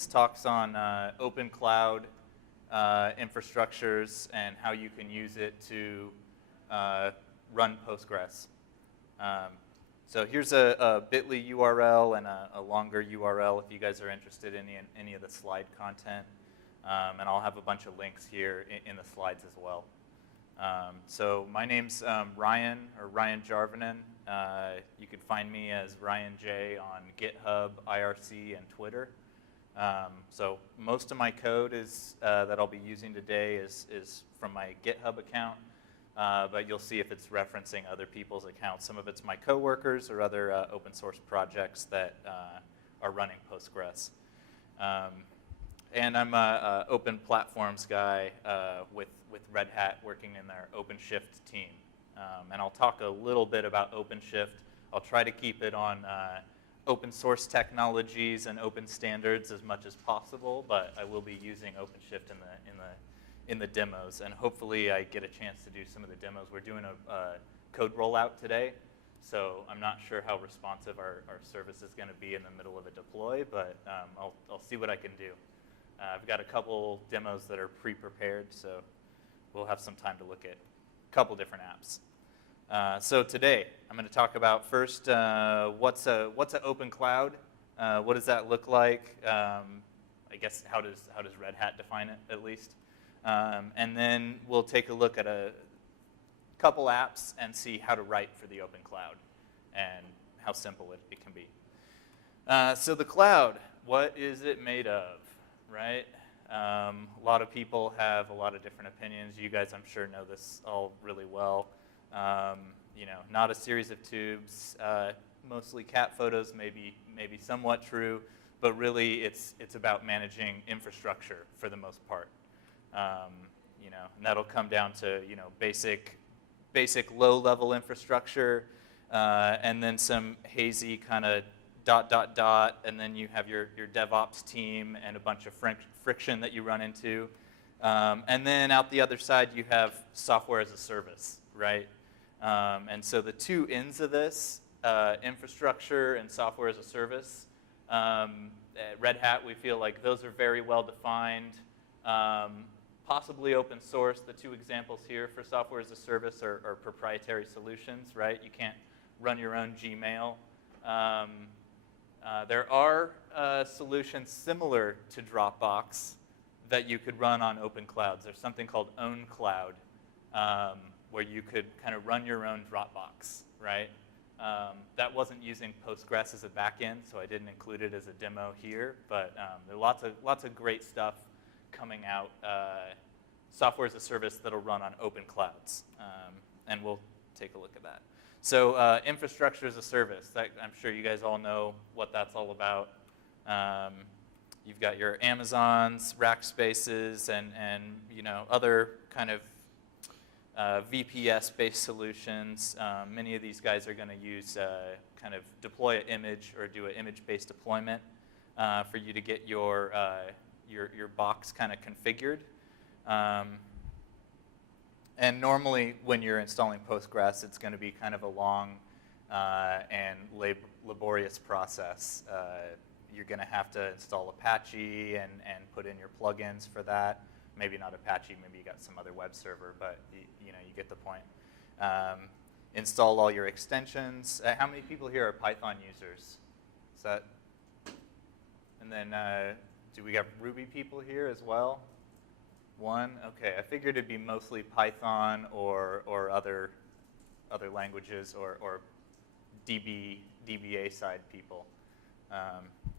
This talks on open cloud infrastructures and how you can use it to run Postgres. So here's a bit.ly URL and a longer URL if you guys are interested in any of the slide content. And I'll have a bunch of links here in the slides as well. So my name's Ryan, or Ryan Jarvinen. You can find me as Ryan J on GitHub, IRC, and Twitter. So most of my code that I'll be using today is from my GitHub account, but you'll see if it's referencing other people's accounts. Some of it's my coworkers or other open source projects that are running Postgres. And I'm an open platforms guy with Red Hat, working in their OpenShift team. And I'll talk a little bit about OpenShift. I'll try to keep it on open source technologies and open standards as much as possible, but I will be using OpenShift in the demos, and hopefully I get a chance to do some of the demos. We're doing a code rollout today, so I'm not sure how responsive our service is going to be in the middle of a deploy, but I'll see what I can do. I've got a couple demos that are pre-prepared, so we'll have some time to look at a couple different apps. So today, I'm going to talk about first what's an open cloud. What does that look like? I guess how does Red Hat define it, at least? And then we'll take a look at a couple apps and see how to write for the open cloud and how simple it can be. So the cloud, what is it made of, right? A lot of people have a lot of different opinions. You guys, I'm sure, know this all really well. You know, not a series of tubes, mostly cat photos, maybe somewhat true, but really it's about managing infrastructure for the most part. You know, and that'll come down to, you know, basic low-level infrastructure, and then some hazy kind of ... and then you have your DevOps team and a bunch of friction that you run into. And then out the other side, you have software as a service, right? And so the two ends of this, infrastructure and software as a service, at Red Hat, we feel like those are very well defined, possibly open source. The two examples here for software as a service are proprietary solutions, right? You can't run your own Gmail. There are solutions similar to Dropbox that you could run on open clouds. There's something called OwnCloud, where you could kind of run your own Dropbox, right? That wasn't using Postgres as a backend, so I didn't include it as a demo here. But there are lots of great stuff coming out, software as a service that'll run on open clouds, and we'll take a look at that. So infrastructure as a service, I'm sure you guys all know what that's all about. You've got your Amazons, Rackspaces, and you know, other kind of VPS-based solutions. Many of these guys are going to use kind of deploy an image or do an image-based deployment for you to get your box kind of configured. And normally, when you're installing Postgres, it's going to be kind of a long and laborious process. You're going to have to install Apache and put in your plugins for that. Maybe not Apache, maybe you got some other web server, but you know, you get the point. Install all your extensions. How many people here are Python users? Is that? And then, do we have Ruby people here as well? One? Okay, I figured it'd be mostly Python or other languages or DBA side people.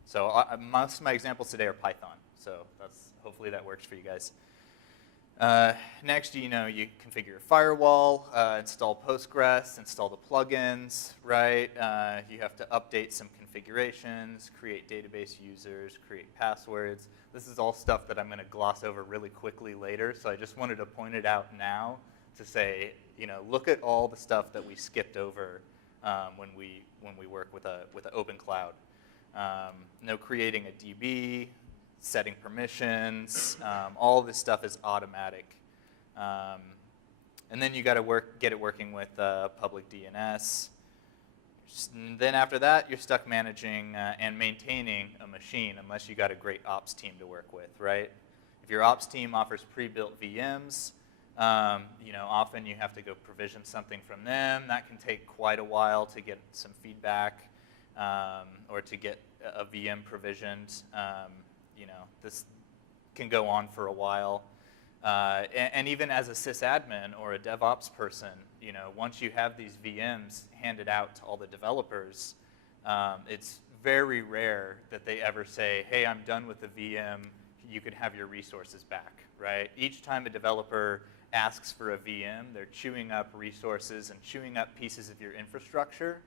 So most of my examples today are Python. So hopefully that works for you guys. Next, you know, you configure your firewall, install Postgres, install the plugins, right? You have to update some configurations, create database users, create passwords. This is all stuff that I'm going to gloss over really quickly later, so I just wanted to point it out now to say, you know, look at all the stuff that we skipped over when we work with an open cloud. No creating a DB, setting permissions, all of this stuff is automatic. And then you got to get it working with public DNS. Then after that, you're stuck managing and maintaining a machine unless you got a great ops team to work with, right? If your ops team offers pre-built VMs, often you have to go provision something from them. That can take quite a while to get some feedback or to get a VM provisioned. This can go on for a while. And even as a sysadmin or a DevOps person, once you have these VMs handed out to all the developers, it's very rare that they ever say, hey, I'm done with the VM, you could have your resources back, right? Each time a developer asks for a VM, they're chewing up resources and chewing up pieces of your infrastructure,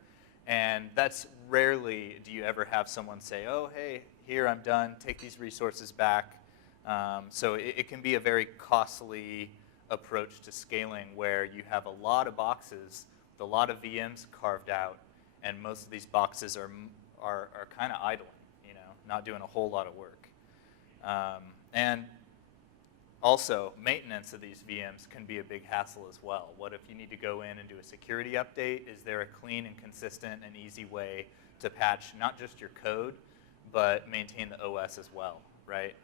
and that's rarely do you ever have someone say, oh, hey, here, I'm done, take these resources back. So it can be a very costly approach to scaling where you have a lot of boxes, with a lot of VMs carved out, and most of these boxes are kind of idling, not doing a whole lot of work. And also, maintenance of these VMs can be a big hassle as well. What if you need to go in and do a security update? Is there a clean and consistent and easy way to patch not just your code, but maintain the OS as well, right?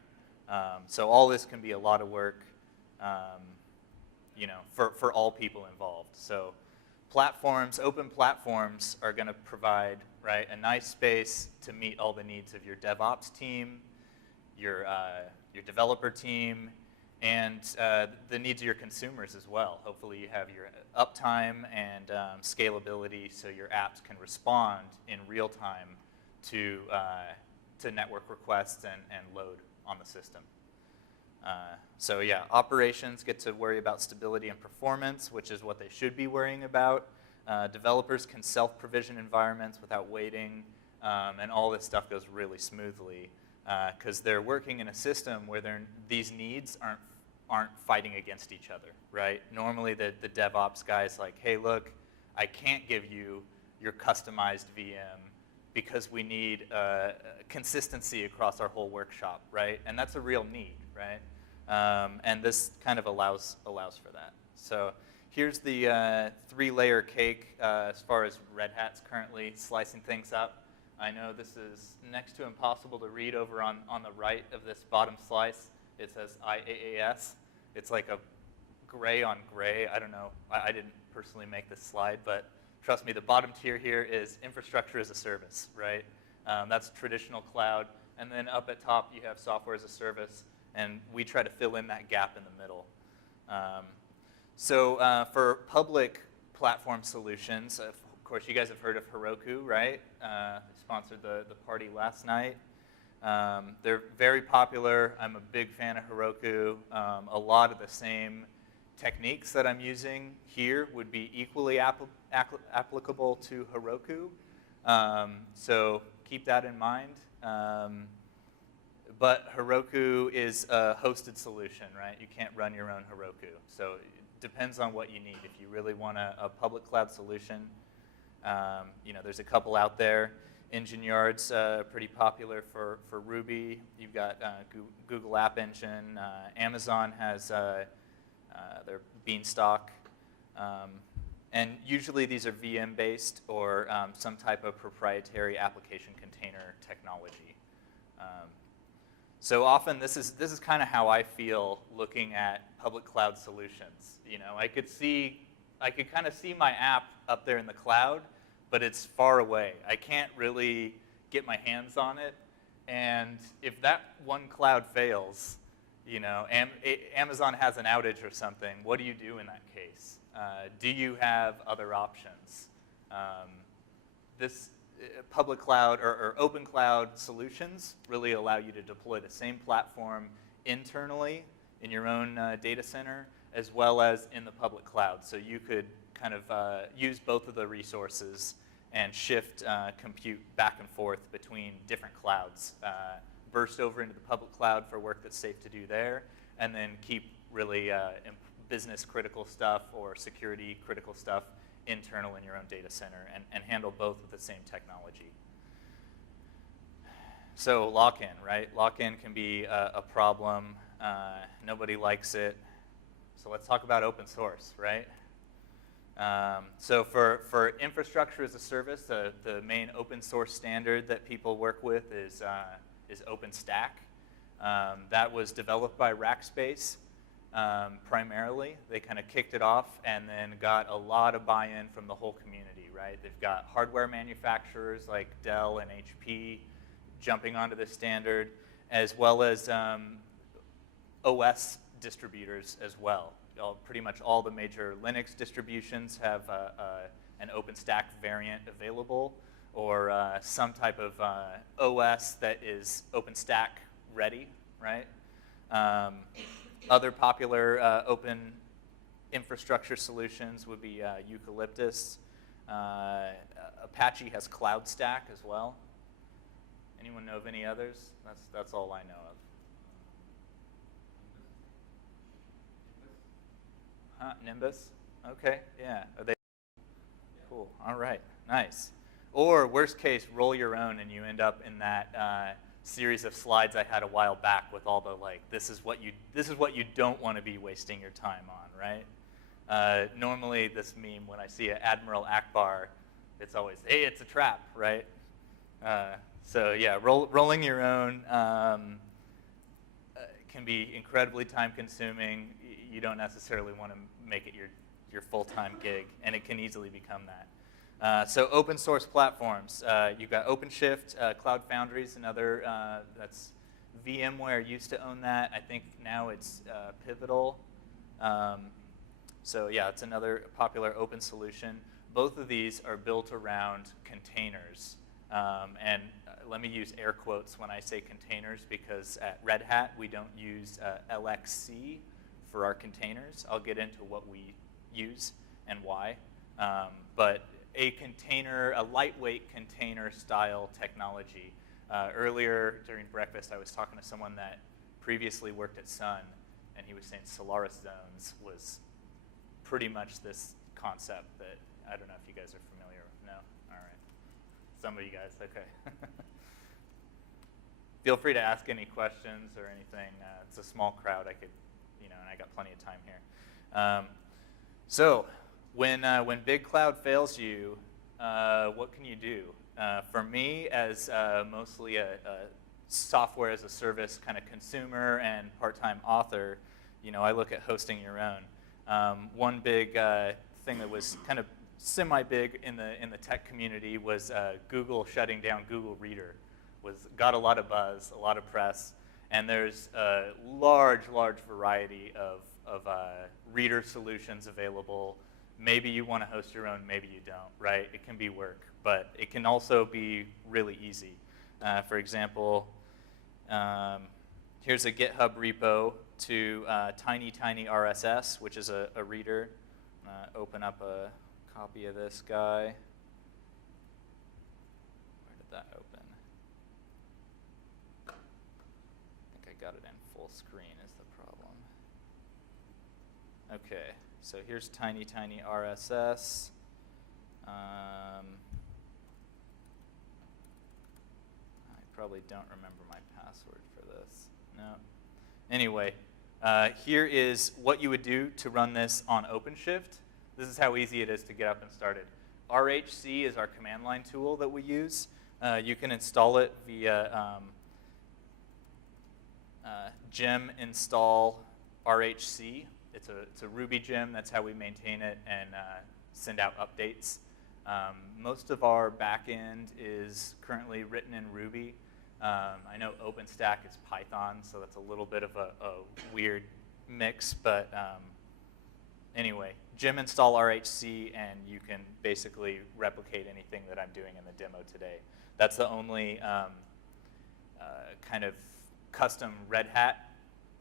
So all this can be a lot of work, for all people involved. So open platforms are going to provide, right, a nice space to meet all the needs of your DevOps team, your developer team, and the needs of your consumers as well. Hopefully you have your uptime and scalability so your apps can respond in real time to network requests and load on the system. So yeah, operations get to worry about stability and performance, which is what they should be worrying about. Developers can self-provision environments without waiting, and all this stuff goes really smoothly because they're working in a system where these needs aren't fighting against each other, right? Normally the DevOps guy's like, hey, look, I can't give you your customized VM because we need consistency across our whole workshop, right? And that's a real need, right? And this kind of allows for that. So here's the 3-layer cake as far as Red Hat's currently slicing things up. I know this is next to impossible to read over on the right of this bottom slice. It says IaaS. It's like a gray on gray. I don't know. I didn't personally make this slide, but trust me, the bottom tier here is infrastructure as a service, right? That's traditional cloud. And then up at top, you have software as a service. And we try to fill in that gap in the middle. So for public platform solutions, of course, you guys have heard of Heroku, right? Sponsored the party last night. They're very popular. I'm a big fan of Heroku. A lot of the same techniques that I'm using here would be equally applicable to Heroku. So keep that in mind. But Heroku is a hosted solution, right? You can't run your own Heroku. So it depends on what you need. If you really want a public cloud solution, there's a couple out there. EngineYard's pretty popular for Ruby. You've got Google App Engine. Amazon has their Beanstalk. And usually these are VM-based or some type of proprietary application container technology. So often this is kind of how I feel looking at public cloud solutions. I could kind of see my app up there in the cloud, but it's far away. I can't really get my hands on it. And if that one cloud fails, Amazon has an outage or something, what do you do in that case? Do you have other options? This public cloud or open cloud solutions really allow you to deploy the same platform internally in your own data center as well as in the public cloud. So you could kind of use both of the resources and shift compute back and forth between different clouds. Burst over into the public cloud for work that's safe to do there, and then keep really business critical stuff or security critical stuff internal in your own data center and handle both with the same technology. So lock-in, right? Lock-in can be a problem. Nobody likes it. So let's talk about open source, right? So for infrastructure as a service, the main open source standard that people work with is OpenStack. That was developed by Rackspace primarily. They kind of kicked it off and then got a lot of buy-in from the whole community, right? They've got hardware manufacturers like Dell and HP jumping onto the standard, as well as OS distributors as well. Pretty much all the major Linux distributions have an OpenStack variant available, or some type of OS that is OpenStack ready, right? Other popular open infrastructure solutions would be Eucalyptus. Apache has CloudStack as well. Anyone know of any others? That's all I know of. Nimbus? Okay, yeah. Are they cool? All right, nice. Or worst case, roll your own, and you end up in that series of slides I had a while back with all the like, this is what you don't want to be wasting your time on, right? Normally, this meme, when I see an Admiral Akbar, it's always, hey, it's a trap, right? So yeah, rolling your own can be incredibly time-consuming. You don't necessarily want to make it your full-time gig, and it can easily become that. So open source platforms. You've got OpenShift, Cloud Foundry is another. That's VMware used to own that. I think now it's Pivotal. So yeah, it's another popular open solution. Both of these are built around containers. And let me use air quotes when I say containers, because at Red Hat, we don't use LXC for our containers. I'll get into what we use and why. But a container, a lightweight container style technology. Earlier during breakfast, I was talking to someone that previously worked at Sun, and he was saying Solaris Zones was pretty much this concept that, I don't know if you guys are familiar with. No? All right. Some of you guys, okay. Feel free to ask any questions or anything. It's a small crowd. I could, and I got plenty of time here. So when Big Cloud fails you, what can you do? For me, as mostly a software as a service kind of consumer and part-time author, I look at hosting your own. One big thing that was kind of semi-big in the tech community was Google shutting down Google Reader. Got a lot of buzz, a lot of press, and there's a large variety of reader solutions available. Maybe you want to host your own, maybe you don't, right? It can be work, but it can also be really easy. For example, here's a GitHub repo to Tiny RSS, which is a reader. Open up a copy of this guy. Where did that open? I think I got it in full screen is the problem. Okay, so here's Tiny RSS. I probably don't remember my password for this. No. Anyway, here is what you would do to run this on OpenShift. This is how easy it is to get up and started. RHC is our command line tool that we use. You can install it via gem install RHC. It's a Ruby gem. That's how we maintain it and send out updates. Most of our backend is currently written in Ruby. I know OpenStack is Python, so that's a little bit of a weird mix, but anyway, gem install RHC, and you can basically replicate anything that I'm doing in the demo today. That's the only kind of custom Red Hat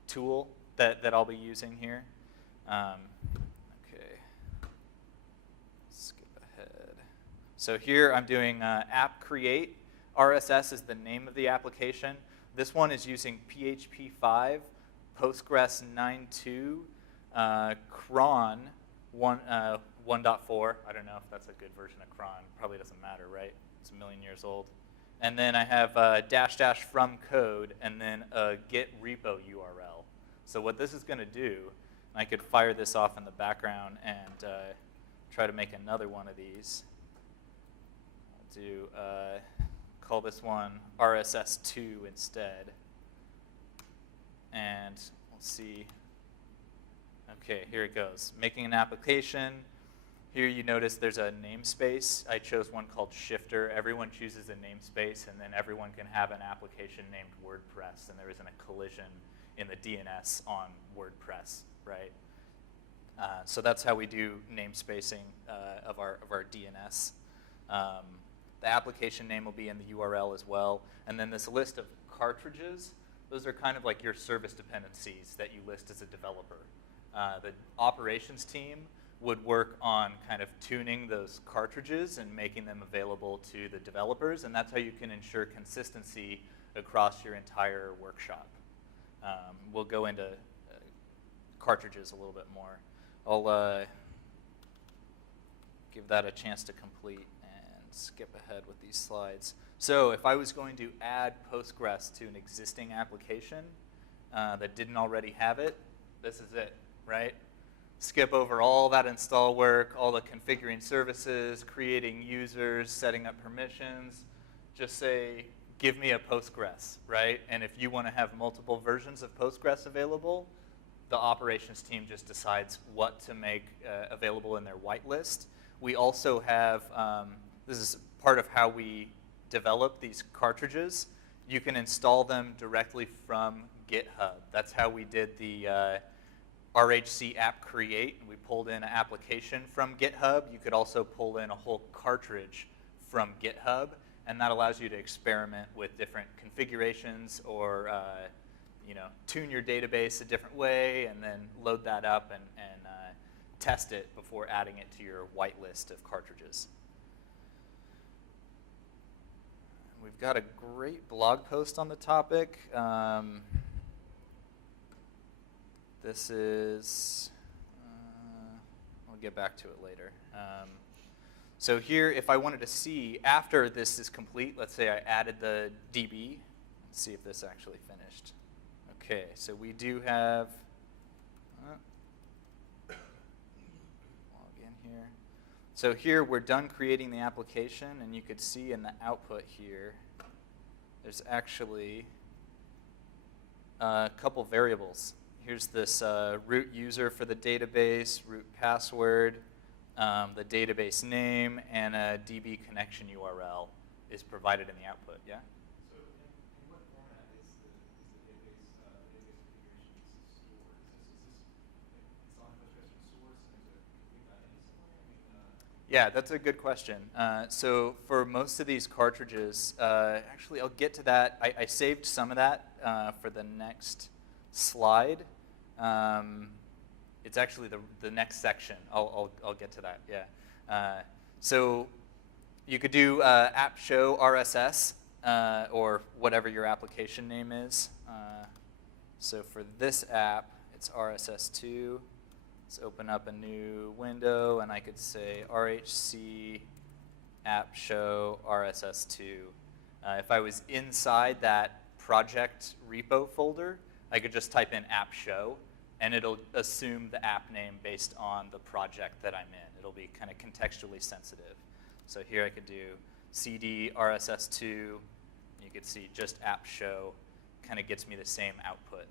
tool that I'll be using here. Okay, skip ahead. So here I'm doing app create. RSS is the name of the application. This one is using PHP 5, Postgres 9.2, Cron 1.4. I don't know if that's a good version of Cron. Probably doesn't matter, right? It's a million years old. And then I have -- from code and then a git repo URL. So what this is going to do, I could fire this off in the background and try to make another one of these. I'll do, call this one RSS2 instead. And we'll see. Okay, here it goes. Making an application. Here you notice there's a namespace. I chose one called Shifter. Everyone chooses a namespace, and then everyone can have an application named WordPress, and there isn't a collision in the DNS on WordPress, right? So that's how we do namespacing of our DNS. The application name will be in the URL as well. And then this list of cartridges, those are kind of like your service dependencies that you list as a developer. The operations team would work on kind of tuning those cartridges and making them available to the developers, and that's how you can ensure consistency across your entire workshop. We'll go into cartridges a little bit more. I'll give that a chance to complete and skip ahead with these slides. So if I was going to add Postgres to an existing application that didn't already have it, this is it, right? Skip over all that install work, all the configuring services, creating users, setting up permissions. Just say, give me a Postgres, right? And if you want to have multiple versions of Postgres available, the operations team just decides what to make available in their whitelist. We also have, this is part of how we develop these cartridges. You can install them directly from GitHub. That's how we did the RHC app create. We pulled in an application from GitHub. You could also pull in a whole cartridge from GitHub, and that allows you to experiment with different configurations or tune your database a different way and then load that up and test it before adding it to your whitelist of cartridges. We've got a great blog post on the topic. This is, I'll get back to it later. So here, if I wanted to see after this is complete, let's say I added the DB. Let's see if this actually finished. Okay, so we do have, log in here. So here we're done creating the application, and you could see in the output here, there's actually a couple variables. Here's this root user for the database, root password, the database name, and a DB connection URL is provided in the output, yeah? So in what format is the database configuration stored? Is this on Postgres from source, and is it config.ini somewhere? Yeah, that's a good question. So for most of these cartridges, actually I'll get to that. I saved some of that for the next slide. It's actually the next section. I'll get to that, yeah. So you could do app show RSS or whatever your application name is. So for this app, it's RSS2. Let's open up a new window, and I could say RHC app show RSS2. If I was inside that project repo folder, I could just type in app show, and it'll assume the app name based on the project that I'm in. It'll be kind of contextually sensitive. So here I could do cd RSS2. You could see just app show kind of gets me the same output.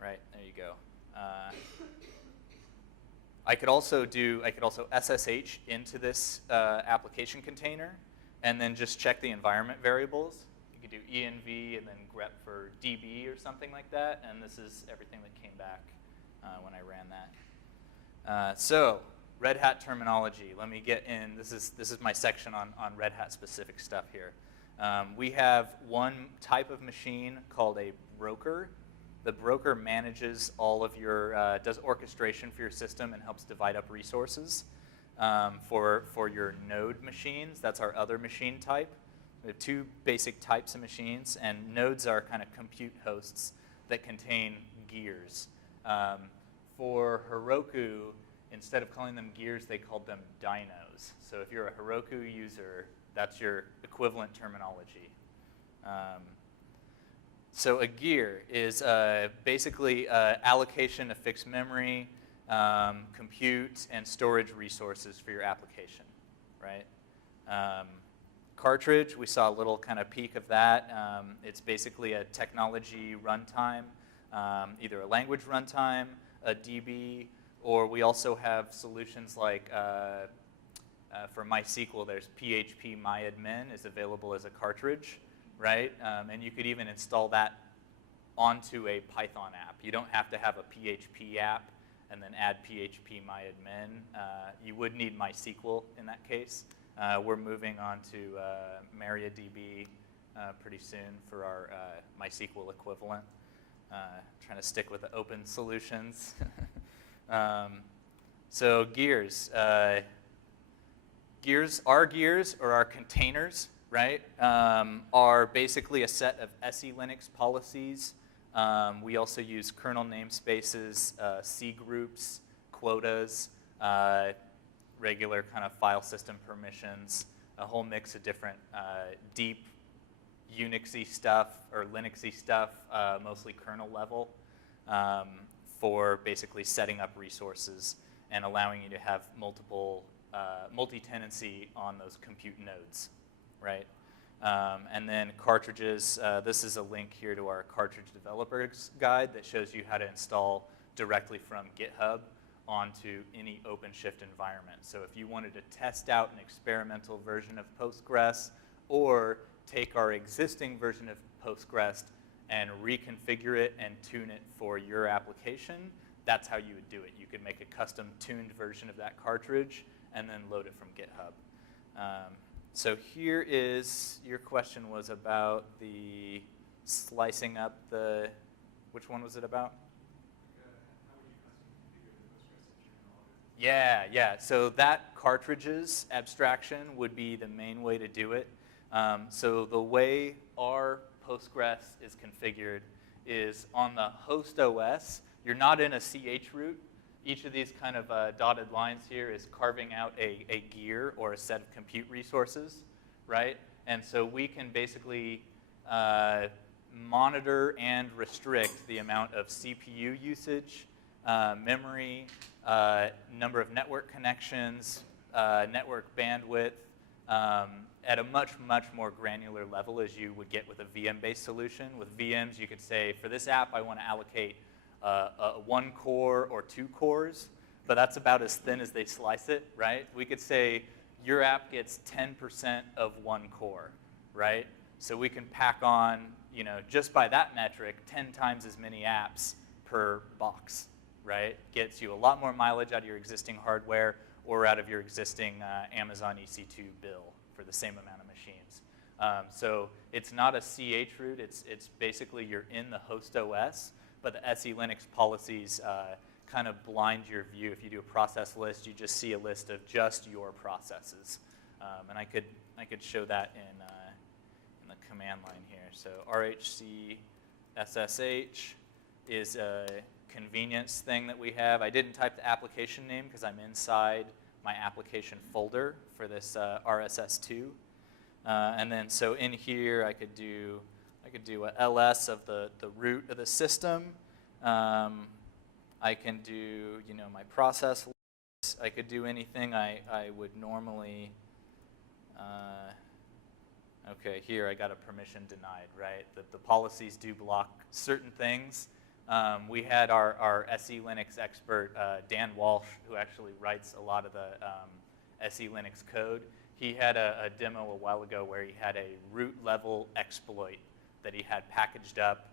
Right, there you go. I could also SSH into this application container and then just check the environment variables. You could do env and then grep for db or something like that, and this is everything that came back when I ran that. So Red Hat terminology. Let me get in. This is my section on Red Hat specific stuff here. We have one type of machine called a broker. The broker manages all of your, does orchestration for your system and helps divide up resources for your node machines. That's our other machine type. We have two basic types of machines, and nodes are kind of compute hosts that contain gears. For Heroku, instead of calling them gears, they called them dynos. So if you're a Heroku user, that's your equivalent terminology. So a gear is basically allocation of fixed memory. compute and storage resources for your application, right? Cartridge, we saw a little kind of peek of that. It's basically a technology runtime, either a language runtime, a DB, or we also have solutions like for MySQL, there's PHP MyAdmin is available as a cartridge, right? And you could even install that onto a Python app. You don't have to have a PHP app and then add PHP MyAdmin. You would need MySQL in that case. We're moving on to MariaDB pretty soon for our MySQL equivalent. Trying to stick with the open solutions. So gears. Our gears, or our containers, right, are basically a set of SE Linux policies. We also use kernel namespaces, C groups, quotas, regular kind of file system permissions, a whole mix of different deep Unixy stuff or Linuxy stuff, mostly kernel level, for basically setting up resources and allowing you to have multi-tenancy on those compute nodes, right? And then cartridges, this is a link here to our cartridge developers guide that shows you how to install directly from GitHub onto any OpenShift environment. So if you wanted to test out an experimental version of Postgres or take our existing version of Postgres and reconfigure it and tune it for your application, that's how you would do it. You could make a custom tuned version of that cartridge and then load it from GitHub. So here is, your question was about the slicing up the, which one was it about? How would you custom configure the Postgres that you're in Yeah. So that cartridges abstraction would be the main way to do it. So the way our Postgres is configured is on the host OS, you're not in a CH root. Each of these kind of dotted lines here is carving out a gear or a set of compute resources, right? And so we can basically monitor and restrict the amount of CPU usage, memory, number of network connections, network bandwidth, at a much more granular level as you would get with a VM-based solution. With VMs, you could say, for this app, I want to allocate 1 core or 2 cores, but that's about as thin as they slice it, right? We could say your app gets 10% of 1 core, right? So we can pack on, just by that metric, 10 times as many apps per box, right? Gets you a lot more mileage out of your existing hardware or out of your existing Amazon EC2 bill for the same amount of machines. So it's not a CH root. It's basically you're in the host OS, but the SE Linux policies kind of blind your view. If you do a process list, you just see a list of just your processes. And I could show that in the command line here. So RHC SSH is a convenience thing that we have. I didn't type the application name because I'm inside my application folder for this RSS2. And then so in here I could do a ls of the root of the system. I can do my process list. I could do anything I would normally. Okay, here I got a permission denied, right? The policies do block certain things. We had our SE Linux expert, Dan Walsh, who actually writes a lot of the SE Linux code. He had a demo a while ago where he had a root level exploit that he had packaged up,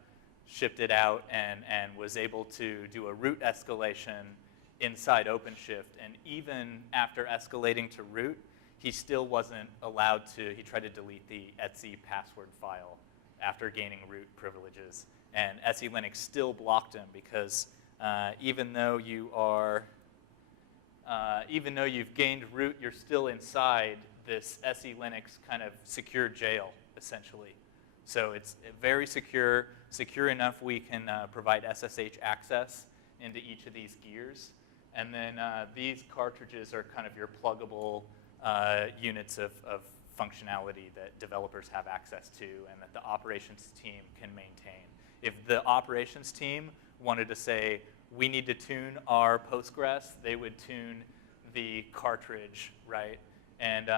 shipped it out, and was able to do a root escalation inside OpenShift. And even after escalating to root, he still wasn't allowed to, he tried to delete the etc password file after gaining root privileges. And SE Linux still blocked him because even though you've gained root, you're still inside this SE Linux kind of secure jail, essentially. So it's very secure enough we can provide SSH access into each of these gears. And then these cartridges are kind of your pluggable units of functionality that developers have access to and that the operations team can maintain. If the operations team wanted to say, we need to tune our Postgres, they would tune the cartridge, right? And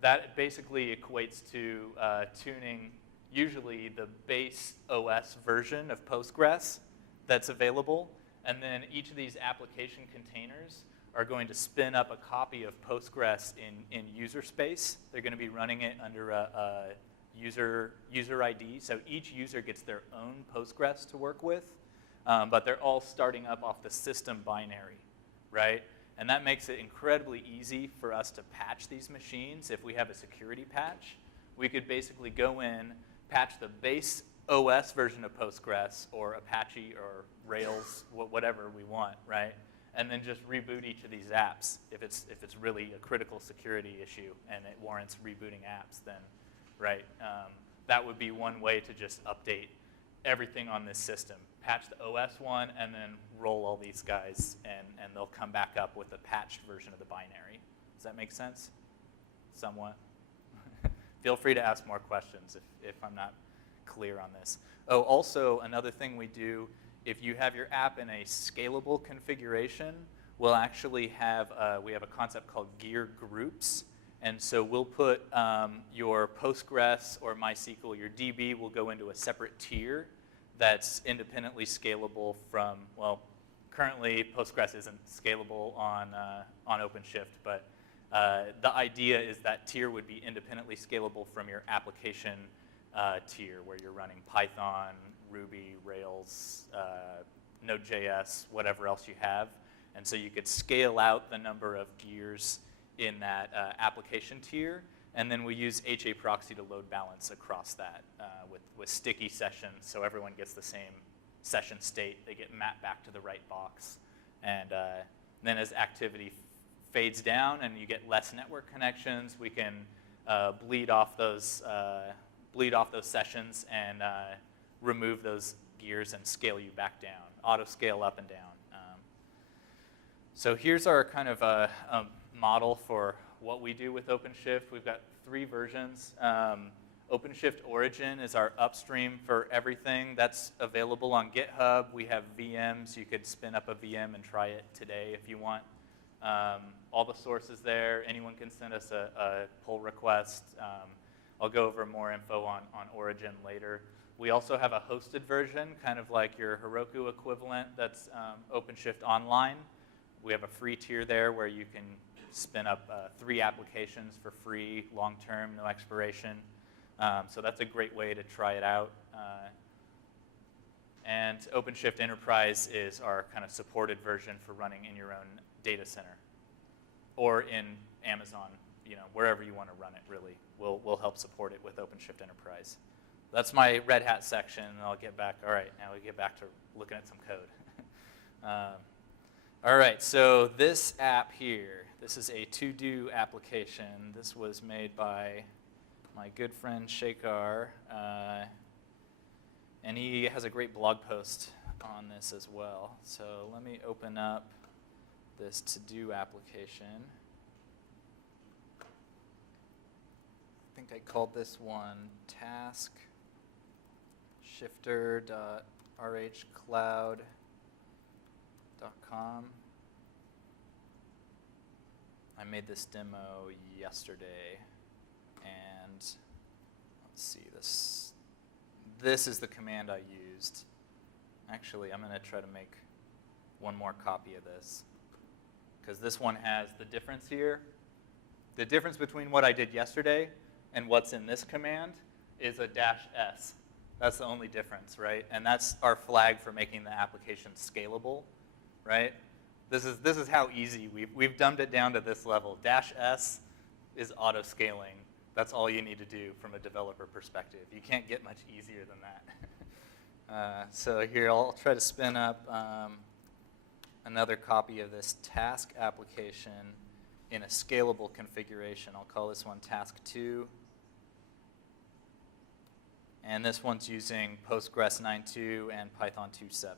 that basically equates to tuning usually the base OS version of Postgres that's available, and then each of these application containers are going to spin up a copy of Postgres in user space. They're going to be running it under a user ID, so each user gets their own Postgres to work with, but they're all starting up off the system binary, right? And that makes it incredibly easy for us to patch these machines. If we have a security patch, we could basically go in, patch the base OS version of Postgres or Apache or Rails, whatever we want, right? And then just reboot each of these apps. If it's really a critical security issue and it warrants rebooting apps, then, right, that would be one way to just update everything on this system. Patch the OS one and then roll all these guys and they'll come back up with a patched version of the binary. Does that make sense? Somewhat? Feel free to ask more questions if I'm not clear on this. Oh, also another thing we do, if you have your app in a scalable configuration, we'll actually have, we have a concept called gear groups. And so we'll put your Postgres or MySQL, your DB will go into a separate tier that's independently scalable from, well, currently Postgres isn't scalable on OpenShift, but the idea is that tier would be independently scalable from your application tier where you're running Python, Ruby, Rails, Node.js, whatever else you have. And so you could scale out the number of gears in that application tier, and then we use HA proxy to load balance across that with sticky sessions, so everyone gets the same session state. They get mapped back to the right box. And then as activity fades down and you get less network connections, we can bleed off those sessions and remove those gears and scale you back down, auto scale up and down. So here's our kind of a model for what we do with OpenShift. We've got 3 versions. OpenShift Origin is our upstream for everything. That's available on GitHub. We have VMs. You could spin up a VM and try it today if you want. All the sources there. Anyone can send us a pull request. I'll go over more info on Origin later. We also have a hosted version, kind of like your Heroku equivalent, that's OpenShift Online. We have a free tier there where you can spin up 3 applications for free, long-term, no expiration. So that's a great way to try it out. And OpenShift Enterprise is our kind of supported version for running in your own data center or in Amazon, wherever you want to run it, really. We'll help support it with OpenShift Enterprise. That's my Red Hat section, and I'll get back. All right, now we get back to looking at some code. All right, so this app here, this is a to-do application. This was made by my good friend Shekar, and he has a great blog post on this as well. So let me open up this to-do application. I think I called this one task shifter.rhcloud.com. I made this demo yesterday, and let's see, this is the command I used. Actually, I'm going to try to make one more copy of this, because this one has the difference here. The difference between what I did yesterday and what's in this command is a -s. That's the only difference, right? And that's our flag for making the application scalable, right? This is how easy we've dumbed it down to this level. -s is auto scaling. That's all you need to do from a developer perspective. You can't get much easier than that. So here, I'll try to spin up another copy of this task application in a scalable configuration. I'll call this one task 2. And this one's using Postgres 9.2 and Python 2.7.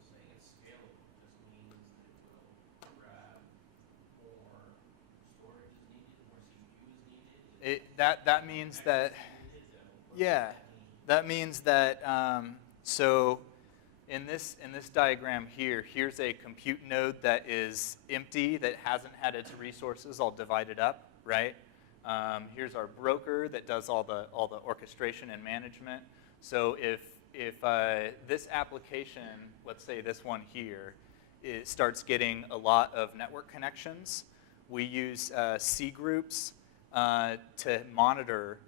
Saying it's scalable just means that it will grab more storage is needed, more CPU is needed. That means that, yeah. That means that, so in this diagram here, here's a compute node that is empty, that hasn't had its resources all divided up, right? Here's our broker that does all the orchestration and management. So if this application, let's say this one here, it starts getting a lot of network connections, we use C groups to monitor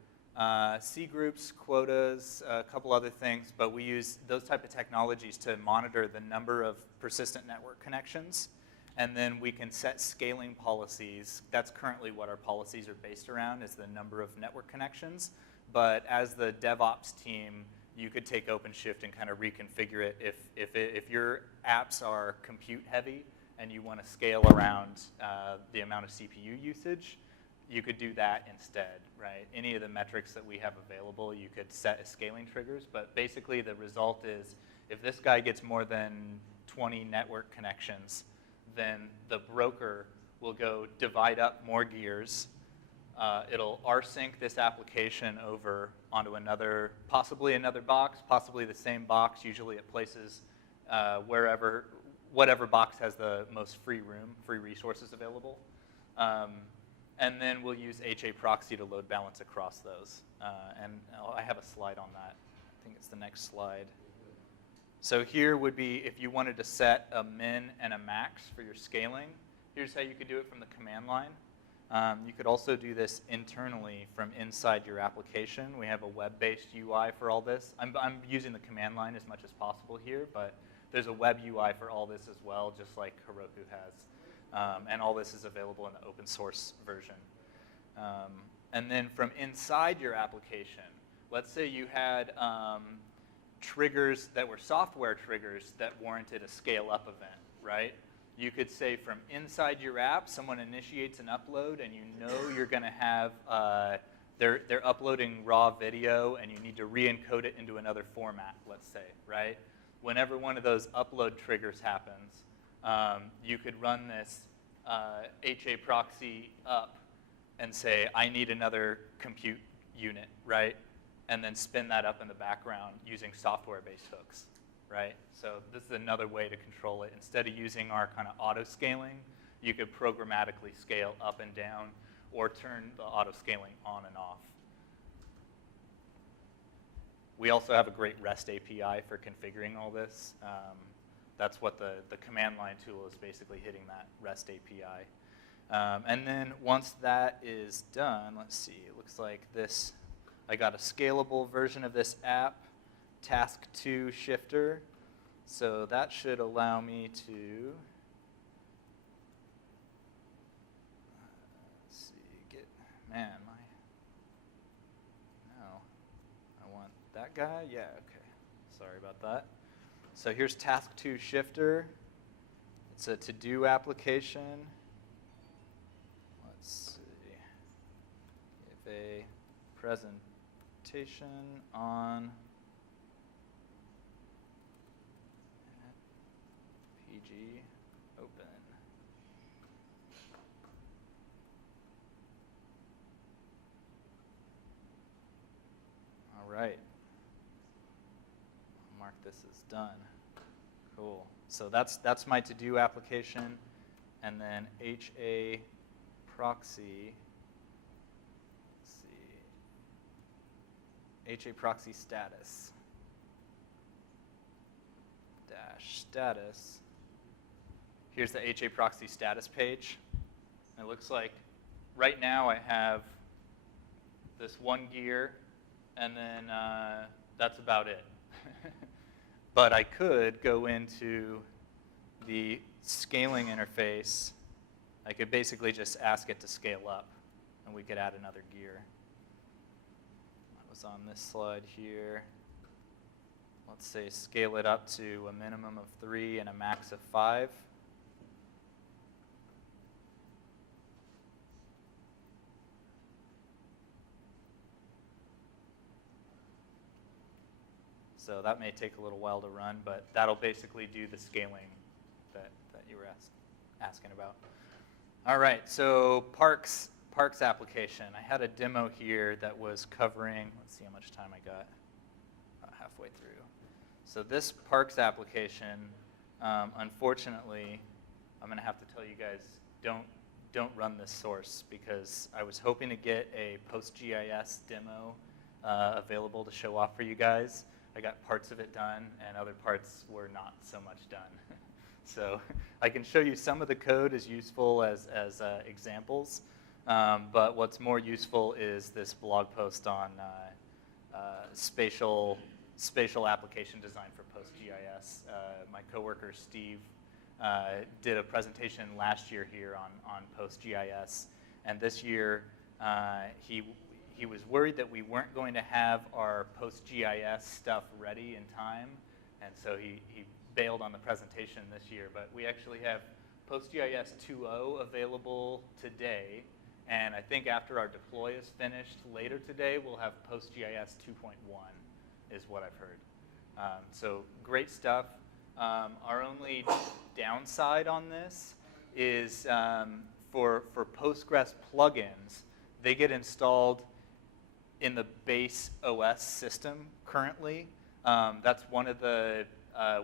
C groups, quotas, a couple other things, but we use those type of technologies to monitor the number of persistent network connections, and then we can set scaling policies. That's currently what our policies are based around, is the number of network connections, but as the DevOps team, you could take OpenShift and kind of reconfigure it if your apps are compute heavy and you want to scale around the amount of CPU usage. You could do that instead, right? Any of the metrics that we have available, you could set as scaling triggers, but basically the result is if this guy gets more than 20 network connections, then the broker will go divide up more gears. It'll rsync this application over onto another, possibly another box, possibly the same box. Usually it places whatever box has the most free room, free resources available. And then we'll use HA proxy to load balance across those. And I have a slide on that. I think it's the next slide. So here would be if you wanted to set a min and a max for your scaling. Here's how you could do it from the command line. You could also do this internally from inside your application. We have a web-based UI for all this. I'm using the command line as much as possible here, but there's a web UI for all this as well, just like Heroku has. And all this is available in the open source version. And then from inside your application, let's say you had triggers that were software triggers that warranted a scale up event, right? You could say from inside your app, someone initiates an upload and you know you're going to have, they're uploading raw video and you need to re-encode it into another format, let's say, right? Whenever one of those upload triggers happens, you could run this HA proxy up and say, I need another compute unit, right? And then spin that up in the background using software-based hooks, right? So this is another way to control it. Instead of using our kind of auto-scaling, you could programmatically scale up and down or turn the auto-scaling on and off. We also have a great REST API for configuring all this. That's what the command line tool is basically hitting that REST API. And then once that is done, let's see, it looks like this, I got a scalable version of this app, task 2 shifter. So that should allow me to, let's see, no, I want that guy, yeah, okay, sorry about that. So here's task 2 shifter. It's a to-do application. Let's see. Give a presentation on PG open. All right. I'll mark this as done. Cool. So that's my to-do application, and then HA proxy. Let's see. HA proxy status. Dash status. Here's the HA proxy status page. It looks like right now I have this one gear, and then that's about it. But I could go into the scaling interface. I could basically just ask it to scale up, and we could add another gear. That was on this slide here. Let's say scale it up to a minimum of 3 and a max of 5. So that may take a little while to run, but that'll basically do the scaling that you were asking about. All right, so Parks application. I had a demo here that was covering, let's see how much time I got. halfway through. So this Parks application, unfortunately, I'm going to have to tell you guys, don't run this source, because I was hoping to get a PostGIS demo available to show off for you guys. I got parts of it done, and other parts were not so much done. So I can show you some of the code as useful as examples, but what's more useful is this blog post on spatial application design for PostGIS. My coworker Steve did a presentation last year here on PostGIS, and this year he was worried that we weren't going to have our PostGIS stuff ready in time, and so he bailed on the presentation this year. But we actually have PostGIS 2.0 available today, and I think after our deploy is finished later today, we'll have PostGIS 2.1 is what I've heard. So great stuff. Our only downside on this is for Postgres plugins, they get installed in the base OS system currently. That's one of the,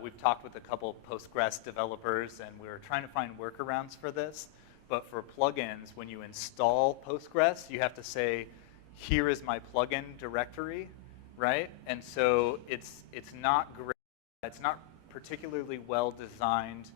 we've talked with a couple Postgres developers, and we were trying to find workarounds for this. But for plugins, when you install Postgres, you have to say, here is my plugin directory, right? And so it's not great. It's not particularly well designed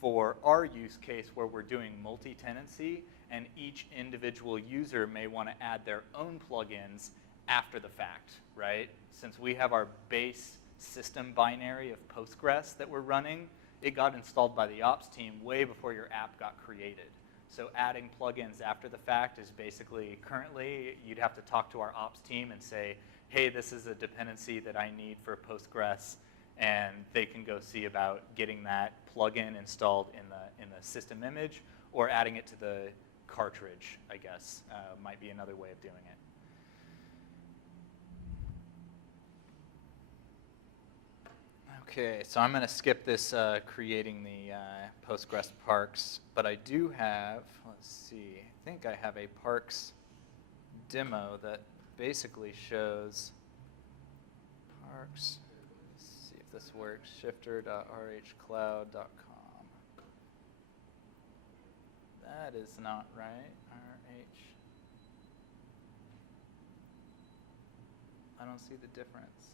for our use case where we're doing multi-tenancy, and each individual user may want to add their own plugins after the fact, right? Since we have our base system binary of Postgres that we're running, it got installed by the ops team way before your app got created. So adding plugins after the fact is basically, currently, you'd have to talk to our ops team and say, hey, this is a dependency that I need for Postgres, and they can go see about getting that plugin installed in the system image, or adding it to the cartridge, I guess, might be another way of doing it. Okay, so I'm going to skip this creating the Postgres parks, but I do have, let's see, I think I have a parks demo that basically shows parks. Let's see if this works, shifter.rhcloud.com. That is not right, RH. I don't see the difference.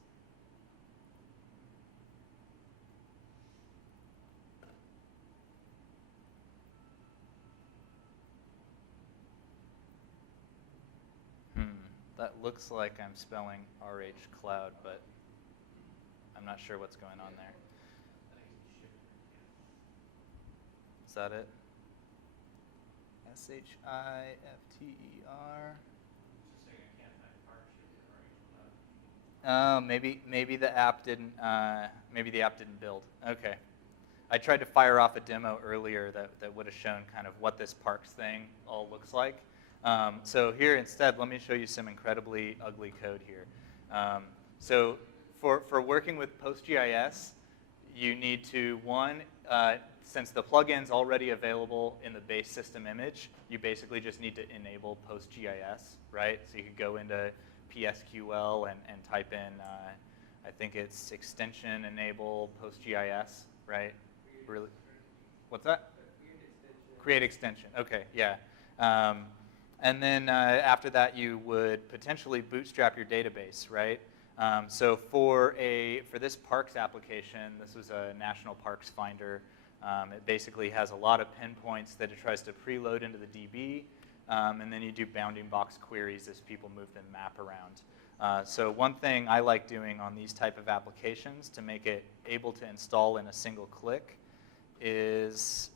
That looks like I'm spelling RH Cloud, but I'm not sure what's going on there. Is that it? SHIFTER. Oh, maybe the app didn't build. Okay. I tried to fire off a demo earlier that would have shown kind of what this parks thing all looks like. So here instead, let me show you some incredibly ugly code here. So for working with PostGIS, you need to, one, since the plugin's already available in the base system image, you basically just need to enable PostGIS, right? So you could go into PSQL and type in, I think it's extension enable PostGIS, right? Really? What's that? Create extension. Okay, yeah. And then after that, you would potentially bootstrap your database, right? So for this parks application, this was a National Parks Finder. It basically has a lot of pinpoints that it tries to preload into the DB, and then you do bounding box queries as people move the map around. So one thing I like doing on these type of applications to make it able to install in a single click is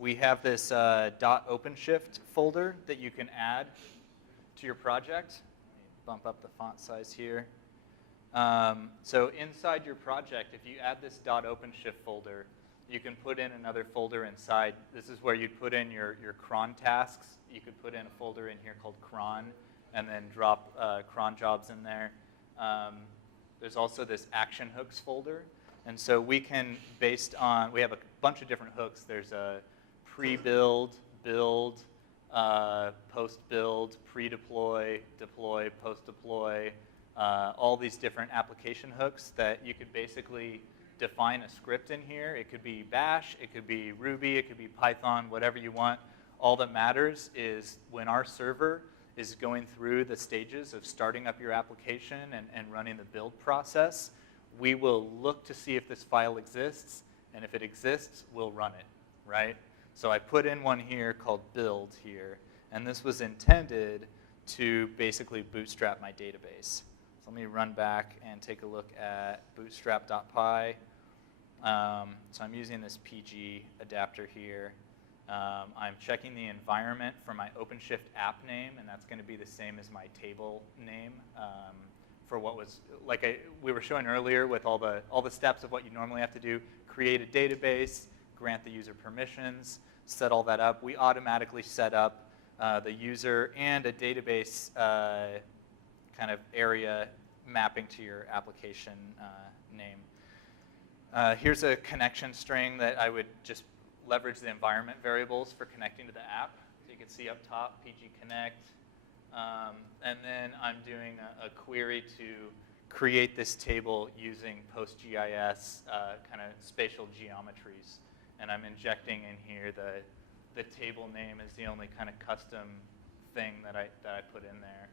we have this .OpenShift folder that you can add to your project. Let me bump up the font size here. So inside your project, if you add this .OpenShift folder, you can put in another folder inside. This is where you'd put in your cron tasks. You could put in a folder in here called cron, and then drop cron jobs in there. There's also this action hooks folder. And so we can, we have a bunch of different hooks. There's a pre-build, build, post-build, pre-deploy, deploy, post-deploy, all these different application hooks that you could basically define a script in here. It could be Bash, it could be Ruby, it could be Python, whatever you want. All that matters is when our server is going through the stages of starting up your application and running the build process, we will look to see if this file exists, and if it exists, we'll run it, right? So I put in one here called build here, and this was intended to basically bootstrap my database. So let me run back and take a look at bootstrap.py. So I'm using this PG adapter here. I'm checking the environment for my OpenShift app name, and that's going to be the same as my table name for what was, like we were showing earlier with all the steps of what you normally have to do, create a database, grant the user permissions, set all that up. We automatically set up the user and a database kind of area mapping to your application name. Here's a connection string that I would just leverage the environment variables for connecting to the app. So you can see up top, PG Connect. And then I'm doing a query to create this table using PostGIS kind of spatial geometries. And I'm injecting in here the table name is the only kind of custom thing that I put in there.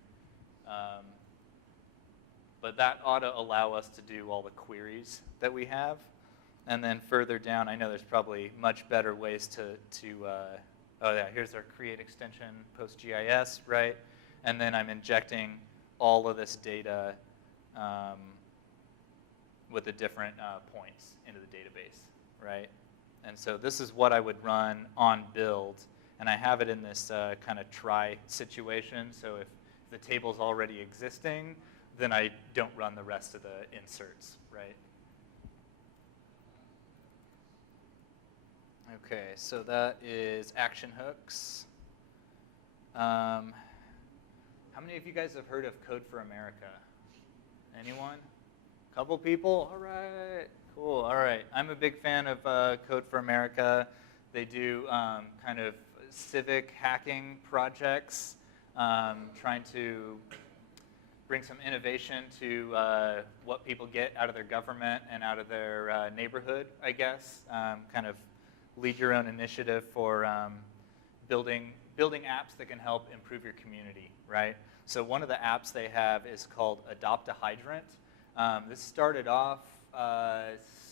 But that ought to allow us to do all the queries that we have. And then further down, I know there's probably much better ways to oh yeah, here's our create extension, PostGIS, right? And then I'm injecting all of this data with the different points into the database, right? And so this is what I would run on build. And I have it in this kind of try situation. So if the table's already existing, then I don't run the rest of the inserts, right? Okay, so that is action hooks. How many of you guys have heard of Code for America? Anyone? Couple people? All right, cool, all right. I'm a big fan of Code for America. They do kind of civic hacking projects, trying to bring some innovation to what people get out of their government and out of their neighborhood, I guess. Kind of lead your own initiative for building apps that can help improve your community, right? So one of the apps they have is called Adopt a Hydrant. This started off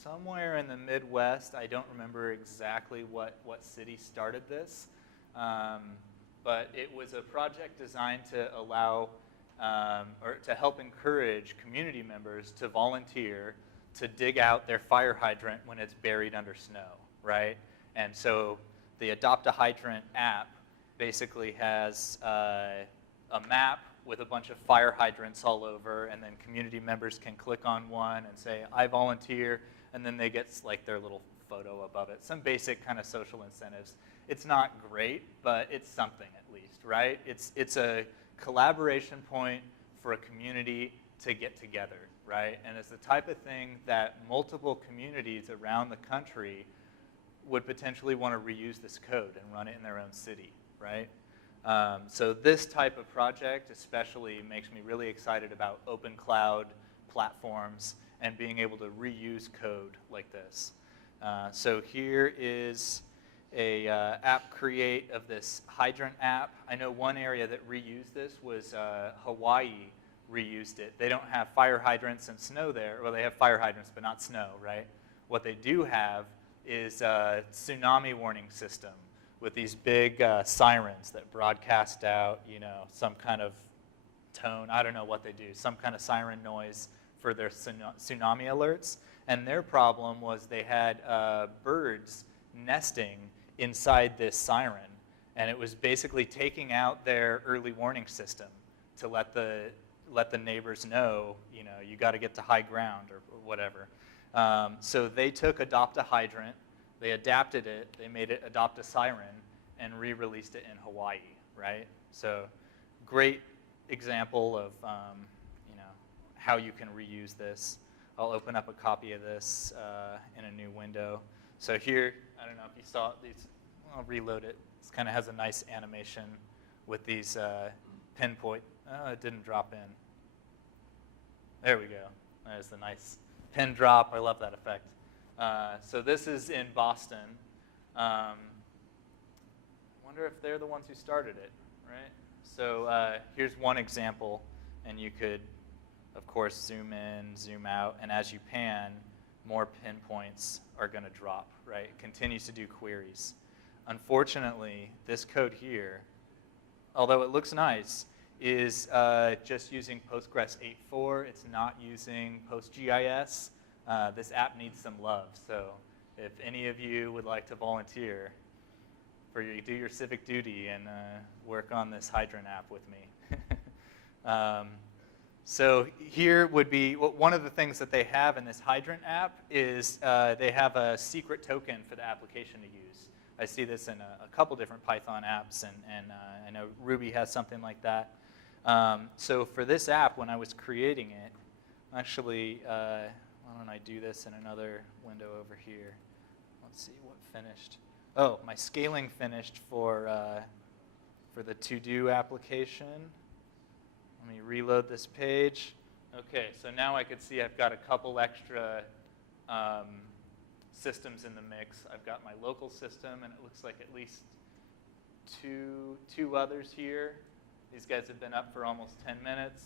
somewhere in the Midwest. I don't remember exactly what city started this, but it was a project designed to allow or to help encourage community members to volunteer to dig out their fire hydrant when it's buried under snow, right? And so the Adopt a Hydrant app basically has a map with a bunch of fire hydrants all over, and then community members can click on one and say, I volunteer, and then they get like their little photo above it. Some basic kind of social incentives. It's not great, but it's something at least, right? It's a collaboration point for a community to get together, right? And it's the type of thing that multiple communities around the country would potentially want to reuse this code and run it in their own city, right? So this type of project especially makes me really excited about open cloud platforms and being able to reuse code like this. So here is a app create of this hydrant app. I know one area that reused this was Hawaii reused it. They don't have fire hydrants and snow there. Well, they have fire hydrants, but not snow, right? What they do have is a tsunami warning system with these big sirens that broadcast out, you know, some kind of tone. I don't know what they do, some kind of siren noise for their tsunami alerts. And their problem was they had birds nesting inside this siren, and it was basically taking out their early warning system to let the neighbors know, you know, you got to get to high ground or whatever. So they took Adopt a Hydrant, they adapted it, they made it Adopt a Siren, and re-released it in Hawaii, right? So great example of you know, how you can reuse this. I'll open up a copy of this in a new window. So here, I don't know if you saw these. I'll reload it. This kind of has a nice animation with these pinpoint. Oh, it didn't drop in. There we go. There's the nice pin drop. I love that effect. So this is in Boston. I wonder if they're the ones who started it, right? So here's one example, and you could, of course, zoom in, zoom out, and as you pan, more pinpoints are going to drop, right? It continues to do queries. Unfortunately, this code here, although it looks nice, is just using Postgres 8.4. It's not using PostGIS. This app needs some love. So if any of you would like to volunteer for you, do your civic duty and work on this Hydrant app with me. So here would be, one of the things that they have in this Hydrant app is they have a secret token for the application to use. I see this in a couple different Python apps, and I know Ruby has something like that. So for this app, when I was creating it, actually, why don't I do this in another window over here? Let's see what finished. Oh, my scaling finished for the to-do application. Let me reload this page. Okay, so now I could see I've got a couple extra systems in the mix. I've got my local system, and it looks like at least two others here. These guys have been up for almost 10 minutes.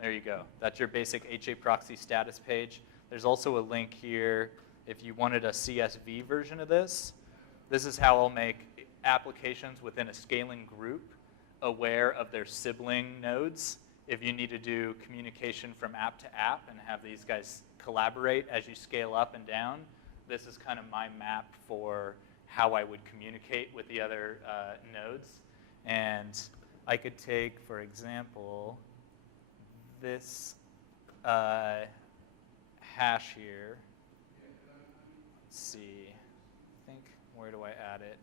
There you go. That's your basic HA proxy status page. There's also a link here if you wanted a CSV version of this. This is how I'll make applications within a scaling group aware of their sibling nodes. If you need to do communication from app to app and have these guys collaborate as you scale up and down, this is kind of my map for how I would communicate with the other nodes. And I could take, for example, this hash here. Let's see. I think, where do I add it?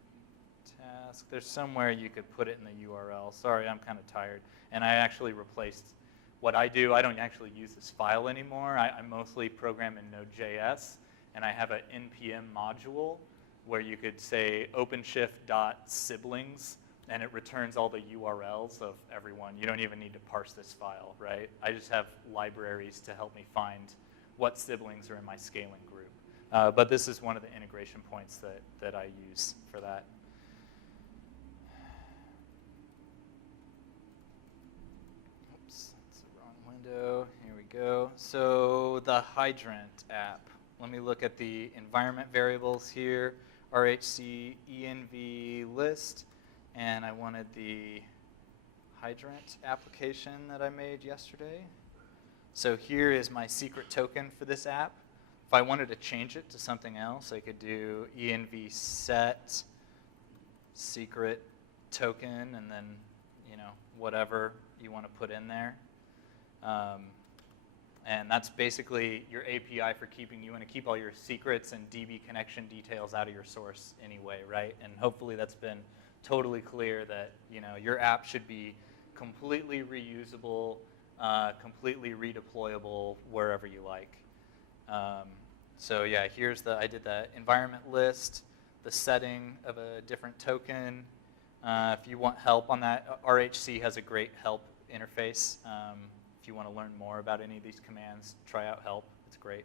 Task. There's somewhere you could put it in the URL. Sorry, I'm kind of tired. And I actually replaced what I do. I don't actually use this file anymore. I mostly program in Node.js, and I have an npm module where you could say OpenShift.siblings, and it returns all the URLs of everyone. You don't even need to parse this file, right? I just have libraries to help me find what siblings are in my scaling group. But this is one of the integration points that I use for that. Oops, that's the wrong window. Here we go. So the Hydrant app. Let me look at the environment variables here. RHC env list, and I wanted the Hydrant application that I made yesterday. So here is my secret token for this app. If I wanted to change it to something else, I could do env set secret token, and then whatever you want to put in there. And that's basically your API for keeping, you want to keep all your secrets and DB connection details out of your source anyway, right? And hopefully that's been totally clear that your app should be completely reusable, completely redeployable wherever you like. So yeah, I did the environment list, the setting of a different token. If you want help on that, RHC has a great help interface. If you want to learn more about any of these commands, try out help. It's great.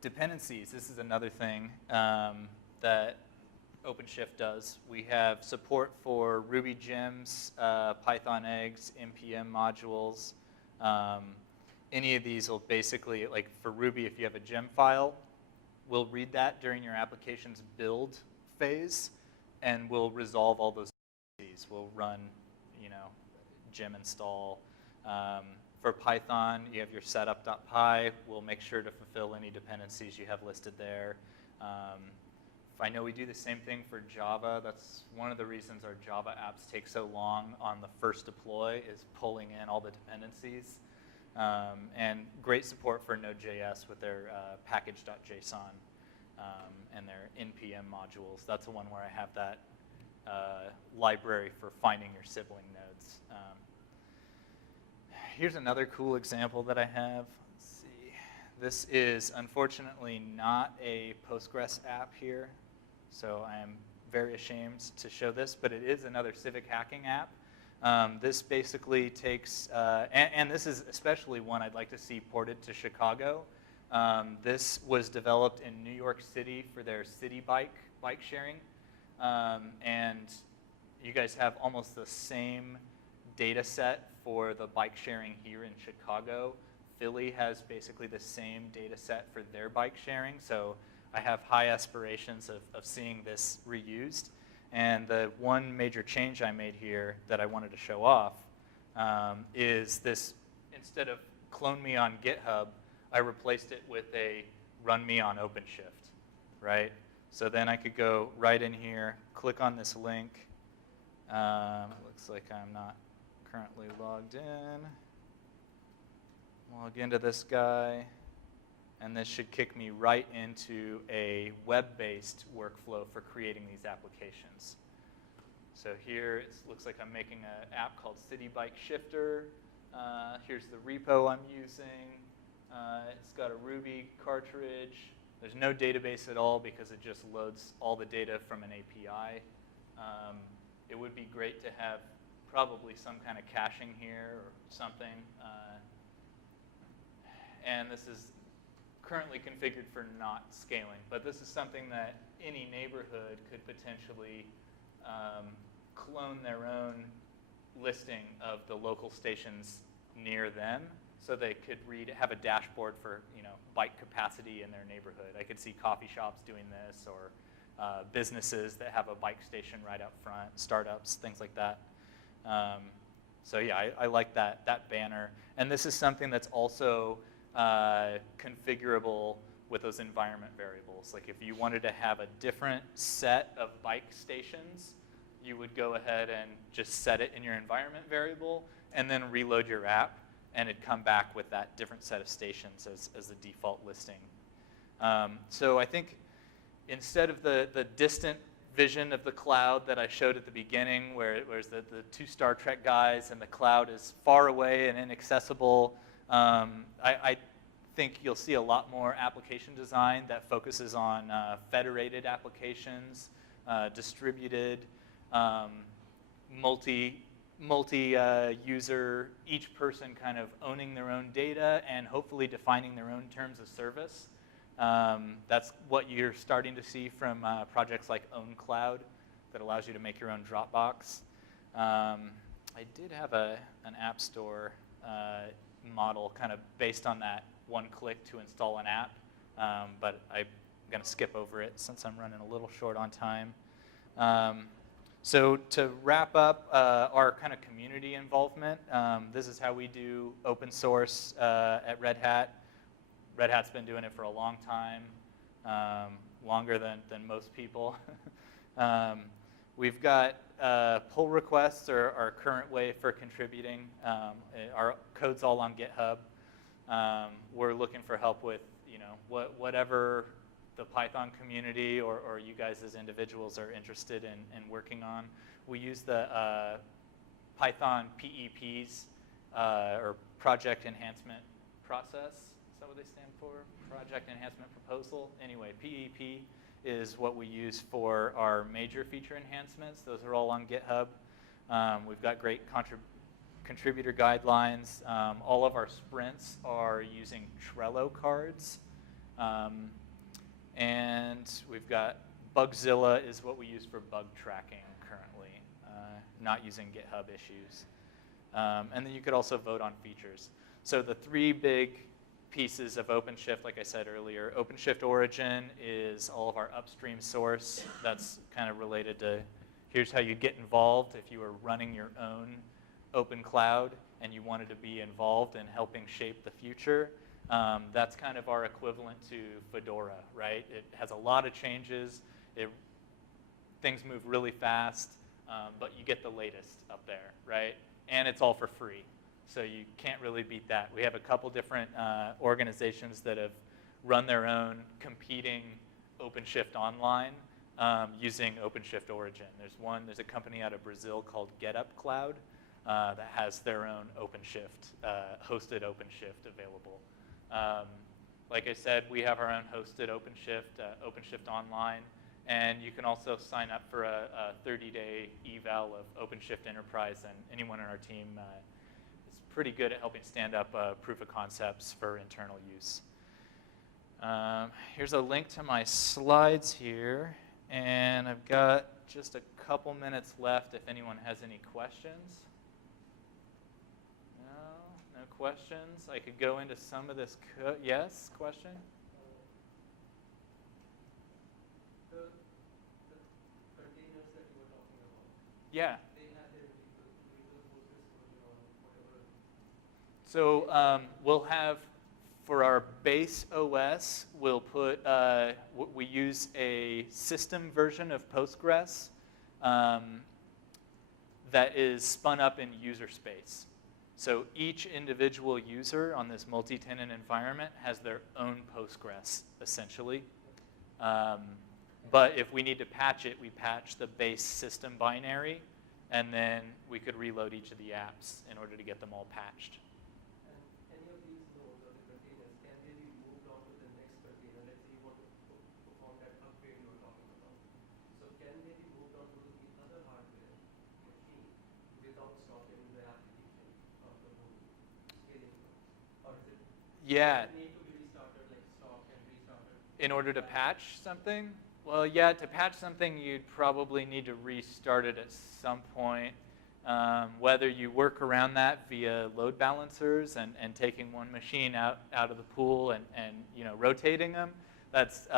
Dependencies. This is another thing that OpenShift does. We have support for Ruby gems, Python eggs, npm modules. Any of these will basically, like for Ruby, if you have a gem file, we'll read that during your application's build phase, and we'll resolve all those dependencies. We'll run, gem install. For Python, you have your setup.py. We'll make sure to fulfill any dependencies you have listed there. I know we do the same thing for Java. That's one of the reasons our Java apps take so long on the first deploy, is pulling in all the dependencies. And great support for Node.js with their package.json and their npm modules. That's the one where I have that library for finding your sibling nodes. Here's another cool example that I have. Let's see. This is unfortunately not a Postgres app here, so I am very ashamed to show this, but it is another civic hacking app. This basically takes, and this is especially one I'd like to see ported to Chicago. This was developed in New York City for their city bike sharing, and you guys have almost the same data set for the bike sharing here in Chicago. Philly has basically the same data set for their bike sharing, so I have high aspirations of seeing this reused. And the one major change I made here that I wanted to show off is this, instead of clone me on GitHub, I replaced it with a run me on OpenShift, right? So then I could go right in here, click on this link. Looks like I'm not currently logged in. Log into this guy, and this should kick me right into a web-based workflow for creating these applications. So here it looks like I'm making an app called City Bike Shifter. Here's the repo I'm using. It's got a Ruby cartridge. There's no database at all because it just loads all the data from an API. It would be great to have probably some kind of caching here or something. And this is currently configured for not scaling, but this is something that any neighborhood could potentially clone their own listing of the local stations near them, so they could have a dashboard for bike capacity in their neighborhood. I could see coffee shops doing this, or businesses that have a bike station right up front, startups, things like that. So yeah, I like that banner, and this is something that's also configurable with those environment variables. Like if you wanted to have a different set of bike stations, you would go ahead and just set it in your environment variable and then reload your app, and it'd come back with that different set of stations as the default listing. So I think instead of the distant vision of the cloud that I showed at the beginning, where it was the two Star Trek guys and the cloud is far away and inaccessible, I think you'll see a lot more application design that focuses on federated applications, distributed, multi-user, each person kind of owning their own data and hopefully defining their own terms of service. That's what you're starting to see from projects like OwnCloud that allows you to make your own Dropbox. I did have an App Store model kind of based on that one click to install an app, but I'm going to skip over it since I'm running a little short on time. So to wrap up our kind of community involvement, this is how we do open source at Red Hat. Red Hat's been doing it for a long time, longer than most people. We've got pull requests are our current way for contributing. Our code's all on GitHub. We're looking for help with whatever the Python community or you guys as individuals are interested in working on. We use the Python PEPs, or Project Enhancement Process. Is that what they stand for? Project Enhancement Proposal. Anyway, PEP is what we use for our major feature enhancements. Those are all on GitHub. We've got great contributor guidelines. All of our sprints are using Trello cards. And we've got Bugzilla is what we use for bug tracking currently, not using GitHub issues. And then you could also vote on features. So the three big pieces of OpenShift, like I said earlier, OpenShift Origin is all of our upstream source. That's kind of related to here's how you get involved if you were running your own open cloud and you wanted to be involved in helping shape the future. That's kind of our equivalent to Fedora, right? It has a lot of changes. Things move really fast, but you get the latest up there, right? And it's all for free, so you can't really beat that. We have a couple different organizations that have run their own competing OpenShift online using OpenShift Origin. There's a company out of Brazil called GetUpCloud that has their own OpenShift, hosted OpenShift available. Like I said, we have our own hosted OpenShift, OpenShift Online, and you can also sign up for a 30-day eval of OpenShift Enterprise, and anyone on our team is pretty good at helping stand up proof of concepts for internal use. Here's a link to my slides here, and I've got just a couple minutes left if anyone has any questions. No questions. I could go into some of this. Yes, question? The containers that you were talking about, Yeah. they have their Postgres version on whatever. So we'll have, for our base OS, we'll put, we use a system version of Postgres that is spun up in user space. So each individual user on this multi-tenant environment has their own Postgres, essentially. But if we need to patch it, we patch the base system binary, and then we could reload each of the apps in order to get them all patched. And any of these nodes or the containers, can they be moved on to the next container? Let's say you want to perform that upgrade you were talking about. So can they be moved on to the other hardware machine without stopping the application of the whole scaling process? Or is it Yeah. need to be restarted, like stopped and restarted? In order to patch something? Well, yeah, to patch something, you'd probably need to restart it at some point. Whether you work around that via load balancers and taking one machine out of the pool and rotating them, that's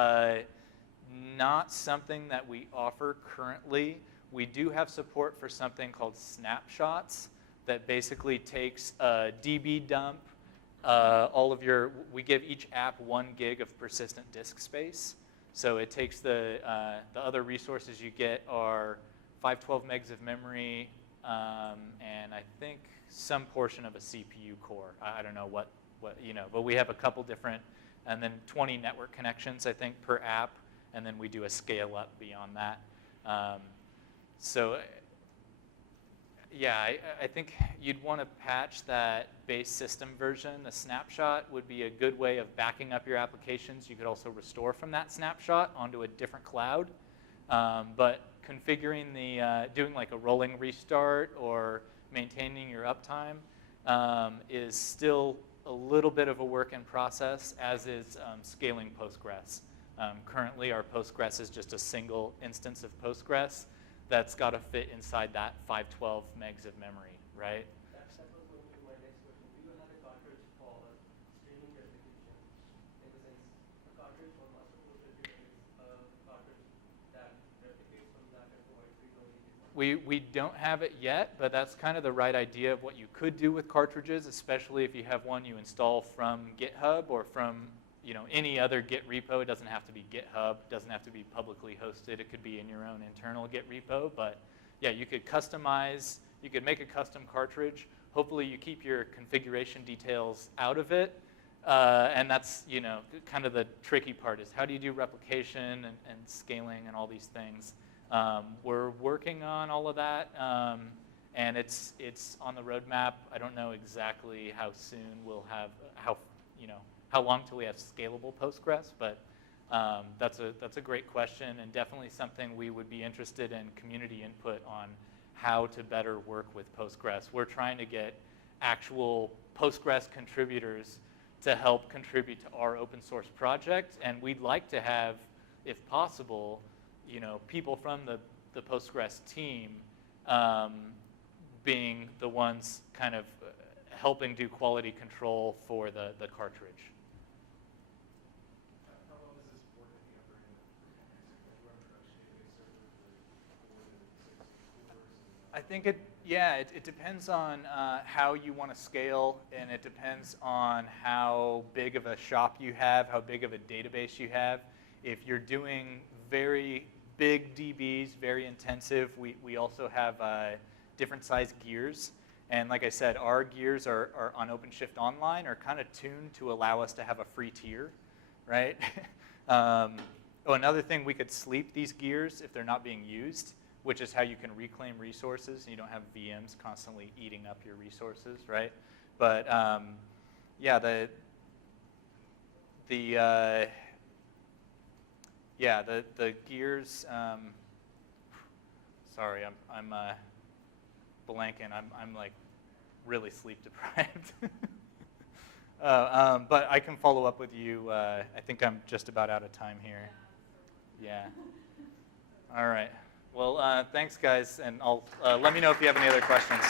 not something that we offer currently. We do have support for something called snapshots that basically takes a DB dump, we give each app 1 gig of persistent disk space. So it takes the other resources you get are 512 megs of memory and I think some portion of a CPU core. I don't know what but we have a couple different, and then 20 network connections I think per app, and then we do a scale up beyond that. Yeah, I think you'd want to patch that base system version. The snapshot would be a good way of backing up your applications. You could also restore from that snapshot onto a different cloud. But configuring doing like a rolling restart or maintaining your uptime is still a little bit of a work in process, as is scaling Postgres. Currently, our Postgres is just a single instance of Postgres that's got to fit inside that 512 megs of memory, right? That was going to be my next question. Do you have a cartridge for streaming replication? In the sense, a cartridge for master Postgres is a cartridge that replicates from that and provides read-only. We don't have it yet, but that's kind of the right idea of what you could do with cartridges, especially if you have one you install from GitHub or from any other Git repo. It doesn't have to be GitHub. It doesn't have to be publicly hosted. It could be in your own internal Git repo. But yeah, you could customize. You could make a custom cartridge. Hopefully, you keep your configuration details out of it. And that's kind of the tricky part is how do you do replication and scaling and all these things. We're working on all of that, and it's on the roadmap. I don't know exactly how soon we'll have how long till we have scalable Postgres, but that's a great question and definitely something we would be interested in community input on how to better work with Postgres. We're trying to get actual Postgres contributors to help contribute to our open source project, and we'd like to have, if possible, people from the Postgres team being the ones kind of helping do quality control for the cartridge. How long is this support taking up right now? Like run a production database server for 4 to 6 cores? I think it depends on how you want to scale, and it depends on how big of a shop you have, how big of a database you have. If you're doing very big DBs, very intensive, we also have different size gears. And like I said, our gears are on OpenShift Online are kind of tuned to allow us to have a free tier, right? Another thing, we could sleep these gears if they're not being used, which is how you can reclaim resources and you don't have VMs constantly eating up your resources, right? But yeah, the yeah, the gears. Sorry, I'm blanking. I'm like really sleep deprived. But I can follow up with you. I think I'm just about out of time here. Yeah. All right. Well, thanks, guys, and I'll let me know if you have any other questions.